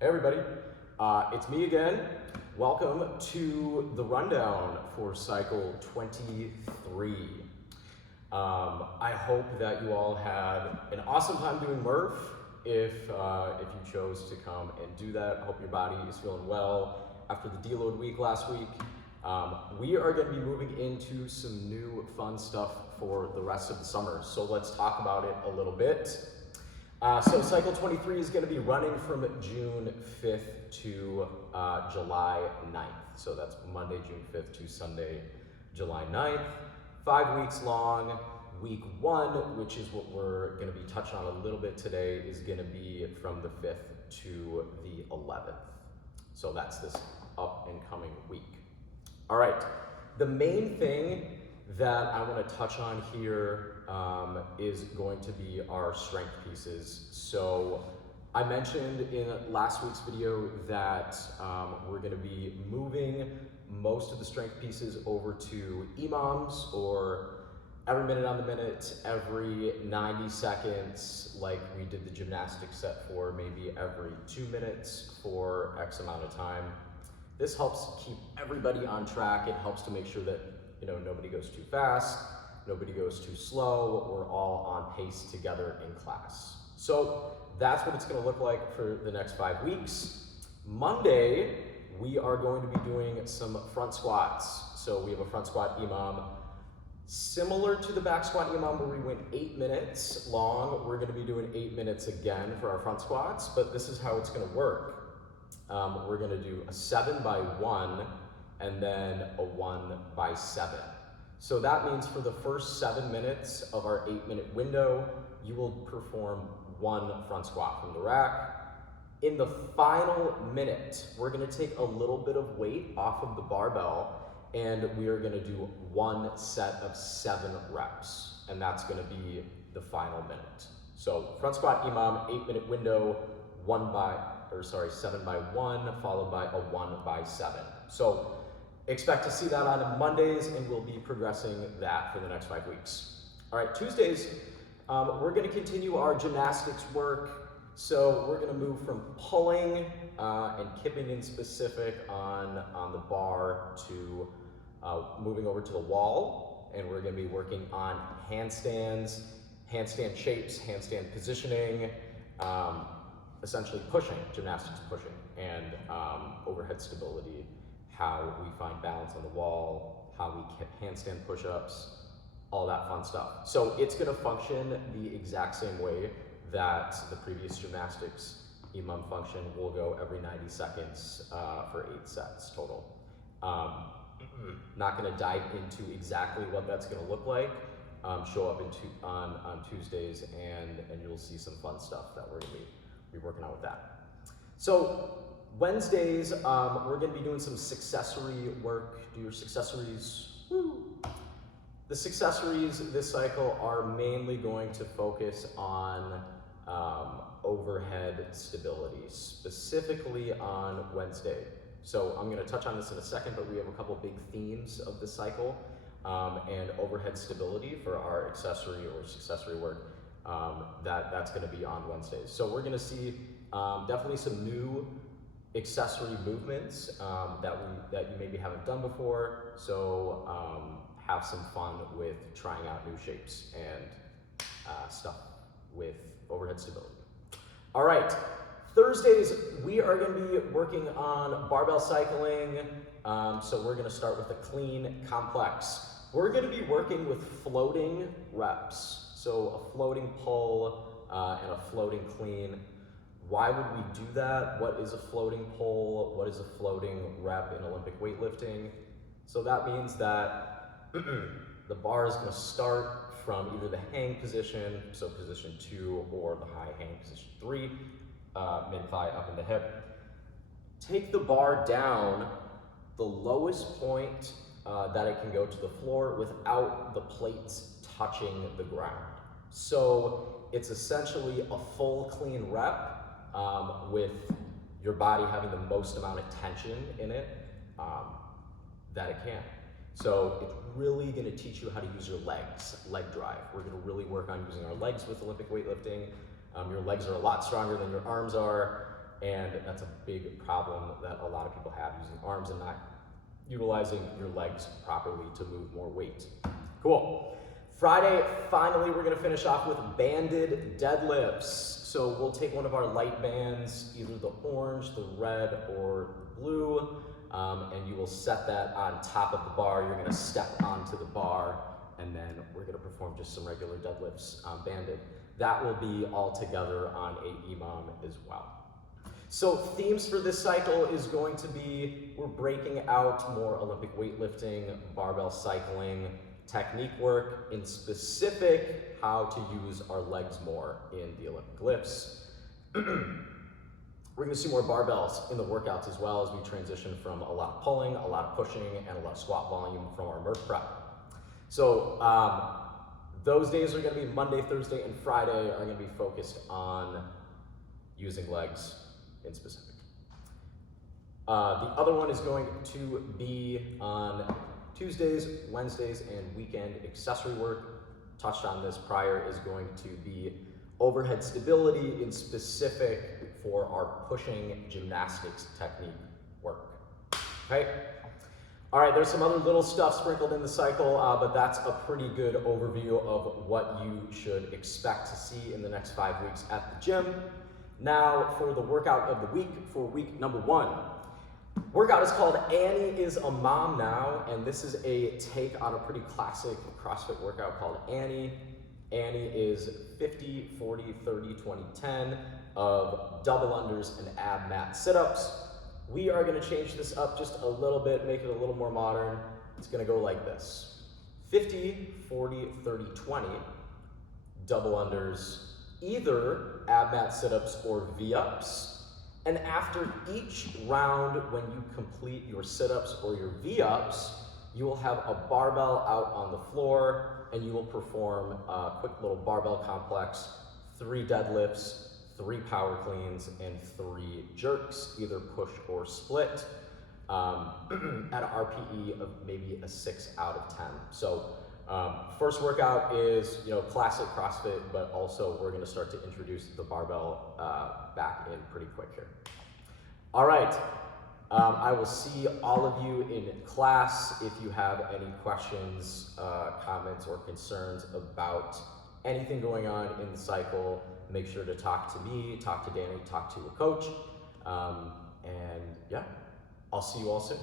Hey everybody, it's me again. Welcome to the rundown for cycle 23. I hope that you all had an awesome time doing Murph. If you chose to come and do that, I hope your body is feeling well after the deload week last week. We are going to be moving into some new fun stuff for the rest of the summer, so let's talk about it a little bit. So cycle 23 is going to be running from June 5th to July 9th. So that's Monday, June 5th to Sunday, July 9th. 5 weeks long. Week 1, which is what we're going to be touching on a little bit today, is going to be from the 5th to the 11th. So that's this up and coming week. All right, the main thing that I want to touch on here is going to be our strength pieces. So I mentioned in last week's video that we're going to be moving most of the strength pieces over to EMOMs, or every minute on the minute, every 90 seconds, like we did the gymnastics set for, maybe every 2 minutes for X amount of time. This helps keep everybody on track. It helps to make sure that nobody goes too fast, nobody goes too slow. We're all on pace together in class. So that's what it's going to look like for the next 5 weeks. Monday, we are going to be doing some front squats. So we have a front squat EMOM. Similar to the back squat EMOM where we went 8 minutes long, we're going to be doing 8 minutes again for our front squats, but this is how it's going to work. We're going to do a 7 by 1 and then a 1 by 7. So that means for the first 7 minutes of our 8-minute window, you will perform 1 front squat from the rack. In the final minute, we're going to take a little bit of weight off of the barbell, and we are going to do 1 set of 7 reps, and that's going to be the final minute. So front squat EMOM, 8-minute window, 7 by 1, followed by a 1 by 7. So expect to see that on Mondays, and we'll be progressing that for the next 5 weeks. All right, Tuesdays, we're going to continue our gymnastics work. So we're going to move from pulling and kipping in specific on the bar to moving over to the wall, and we're going to be working on handstands, handstand shapes, handstand positioning, essentially pushing, gymnastics pushing, and overhead stability, how we find balance on the wall, how we kip handstand push-ups, all that fun stuff. So it's going to function the exact same way that the previous gymnastics EMOM function will go every 90 seconds for 8 sets total. Not going to dive into exactly what that's going to look like. Show up on Tuesdays, and you'll see some fun stuff that we're going to be working on with that. So Wednesdays, we're going to be doing some successory work. Do your successories. Woo! The successories this cycle are mainly going to focus on overhead stability, specifically on Wednesday. So I'm going to touch on this in a second, but we have a couple big themes of this cycle, and overhead stability for our accessory or successory work. That's going to be on Wednesdays. So we're going to see definitely some new accessory movements that you maybe haven't done before. So have some fun with trying out new shapes and stuff with overhead stability. All right, Thursdays, we are going to be working on barbell cycling. So we're going to start with a clean complex. We're going to be working with floating reps. So a floating pull and a floating clean. Why would we do that? What is a floating pull? What is a floating rep in Olympic weightlifting? So that means that the bar is going to start from either the hang position, so position 2, or the high hang position 3, mid-thigh up in the hip. Take the bar down the lowest point that it can go to the floor without the plates touching the ground. So it's essentially a full clean rep with your body having the most amount of tension in it that it can. So it's really going to teach you how to use your legs, leg drive. We're going to really work on using our legs with Olympic weightlifting. Your legs are a lot stronger than your arms are. and that's a big problem that a lot of people have, using arms and not utilizing your legs properly to move more weight. Cool. Friday, finally, we're gonna finish off with banded deadlifts. So we'll take one of our light bands, either the orange, the red, or the blue, and you will set that on top of the bar. You're gonna step onto the bar, and then we're gonna perform just some regular deadlifts banded. That will be all together on a EMOM as well. So themes for this cycle is going to be, we're breaking out more Olympic weightlifting, barbell cycling, technique work, in specific, how to use our legs more in the Olympic lifts. We're gonna see more barbells in the workouts as well, as we transition from a lot of pulling, a lot of pushing, and a lot of squat volume from our Murph prep. So those days are gonna be Monday, Thursday, and Friday are gonna be focused on using legs in specific. The other one is going to be on Tuesdays, Wednesdays, and weekend accessory work. Touched on this prior, is going to be overhead stability, in specific for our pushing gymnastics technique work. Okay? All right, there's some other little stuff sprinkled in the cycle, but that's a pretty good overview of what you should expect to see in the next 5 weeks at the gym. Now for the workout of the week, for week number 1. Workout is called Annie is a Mom Now, and this is a take on a pretty classic CrossFit workout called Annie. Annie is 50, 40, 30, 20, 10 of double unders and ab mat sit-ups. We are gonna change this up just a little bit, make it a little more modern. It's gonna go like this: 50, 40, 30, 20, double unders, either ab mat sit-ups or V-ups. And after each round, when you complete your sit-ups or your V-ups, you will have a barbell out on the floor, and you will perform a quick little barbell complex, 3 deadlifts, 3 power cleans, and 3 jerks, either push or split, at an RPE of maybe a 6 out of 10. So first workout is, classic CrossFit, but also we're gonna start to introduce the barbell back in pretty quick here. All right, I will see all of you in class. If you have any questions, comments, or concerns about anything going on in the cycle, make sure to talk to me, talk to Danny, talk to a coach, and yeah, I'll see you all soon.